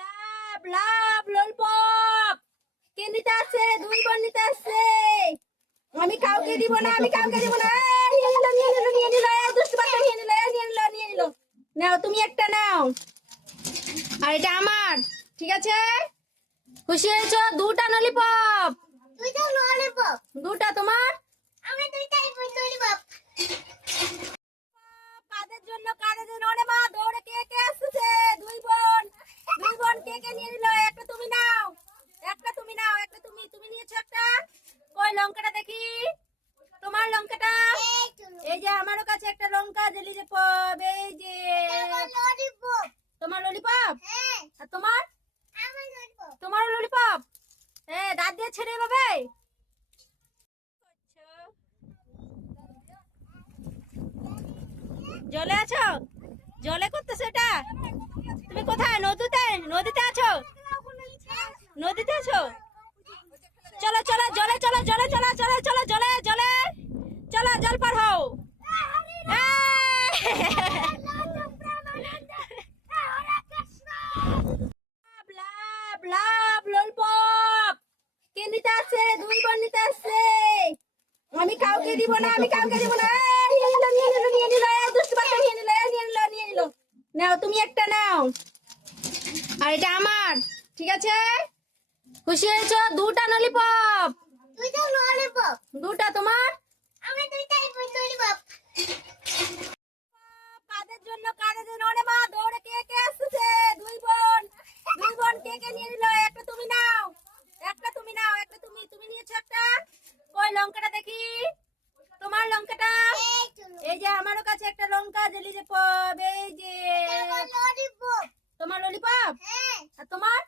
লাভ লাভ lollipop কে নিতে আসছে? দুই বোন নিতে আসছে। আমি কাউকে দিব না, আমি কাউকে দিব না। নিয়ে নিল নিয়ে নিল নিয়ে নিল, দুষ্টু বাচ্চা নিয়ে নিল নিয়ে নিল নিয়ে নিল। নাও তুমি একটা নাও, আর এটা আমার। ঠিক আছে, খুশি হয়েছো? দুটা ললিপপ, দুইটা ললিপপ। দুটা তোমার, আমি দুইটাই ললিপপ। কাদের জন্য কাদের জন্য? ওরে মা, দৌড়ে কে কে আসছে? দুই বোন, দুই বোন কে কে নিয়ে নিল? একটা তুমি নাও, একটা তুমি নাও, একটা তুমি, তুমি নিয়েছো একটা। কই লঙ্কাটা দেখি, তোমার লঙ্কাটা। এই যে আমারও কাছে একটা লঙ্কা দিলি যে পব, এই যে ললিপপ। তোমার ললিপপ। হ্যাঁ, আর তোমার? আমার ললিপপ। তোমারও ললিপপ। দাঁত দিয়ে ছেড়ে পাবে। জলে আছো? জলে করতেছো এটা? তুমি কোথায়? নদীতে? নদীতে আছো? নদীতে আছো? চলো চলো জলে, চলো জলে, চলো চলো চলো জলে, জলে চলো, জল পার হও। লাভ লাভ ললিপপ কে নিতে আসছে? দুই বোন নিতে আসছে। আমি কাউকে দিব না, আমি কাউকে দিব না। নিয়ে নিল নিয়ে নিল নিয়ে নিল, দুষ্টু বাচ্চা নিয়ে নিল নিয়ে নিল নিয়ে নিল। নাও তুমি একটা নাও, আর এটা আমার। ঠিক আছে, খুশি হয়েছো? দুটা ললিপপ, দুইটা ললিপপ। দুটা তোমার, আমি দুইটাই ললিপপ। কাদের জন্য কাদের জন্য? ওরে মা, দৌড়ে কে কে আসছে? দুই বোন, দুই বোন কে কে নিয়ে নিল? একটা তুমি নাও, একটা তুমি নাও, একটা তুমি, তুমি নিয়েছো একটা। কই লঙ্কাটা দেখি, তোমার লঙ্কাটা। এই যে আমারও কাছে একটা লঙ্কা দিলি যে পব, এই যে ললিপপ। তোমার ললিপপ। হ্যাঁ, আর তোমার?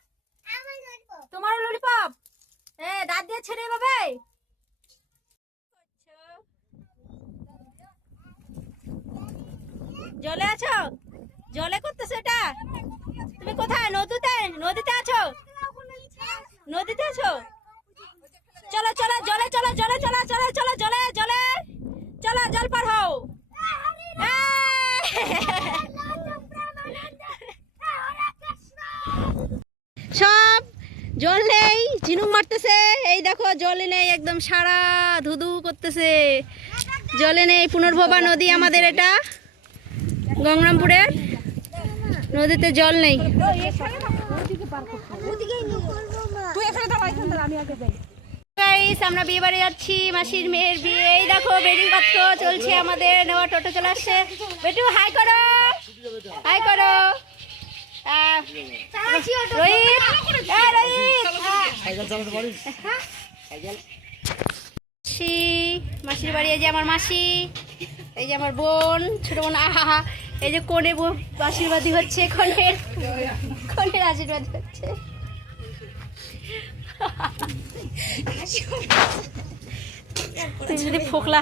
আমার ললিপপ। তোমারও ললিপপ। দাঁত দিয়ে ছেড়ে পাবে। জলে আছো? জলে করতেছো এটা? তুমি কোথায়? নদীতে? নদীতে আছো? নদীতে আছো? চলো চলো জলে, চলো জলে, চলো চলো চলো জলে, জলে চলো, জল পার হও। সব জল নেই, ঝিনুক মারতেছে। এই দেখো জলে নেই, একদম সারা ধুধু করতেছে, জলে নেই। পুনর্ভবা নদী আমাদের এটা, গঙ্গারামপুরের নদীতে জল নেই। গাইস, আমরা বিয়ে বাড়ি যাচ্ছি, মাসির মেয়ের বিয়ে। এই দেখো বেডিং পাত্র চলছে আমাদের, নেওয়া টোটো চলে আসছে। বেটু হাই করো, হাই করো। রোহিত, রোহিত, মাসি, মাসির বাড়ি। এই যে আমার মাসি, এই যে আমার বোন, ছোট বোন। আহা, এই যে কোণে আশীর্বাদী হচ্ছে, কোণের কোণের আশীর্বাদী হচ্ছে। তুই যদি ফোকলা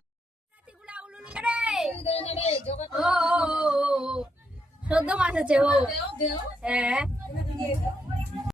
সদ্য মাছ আছে। ও হ্যাঁ,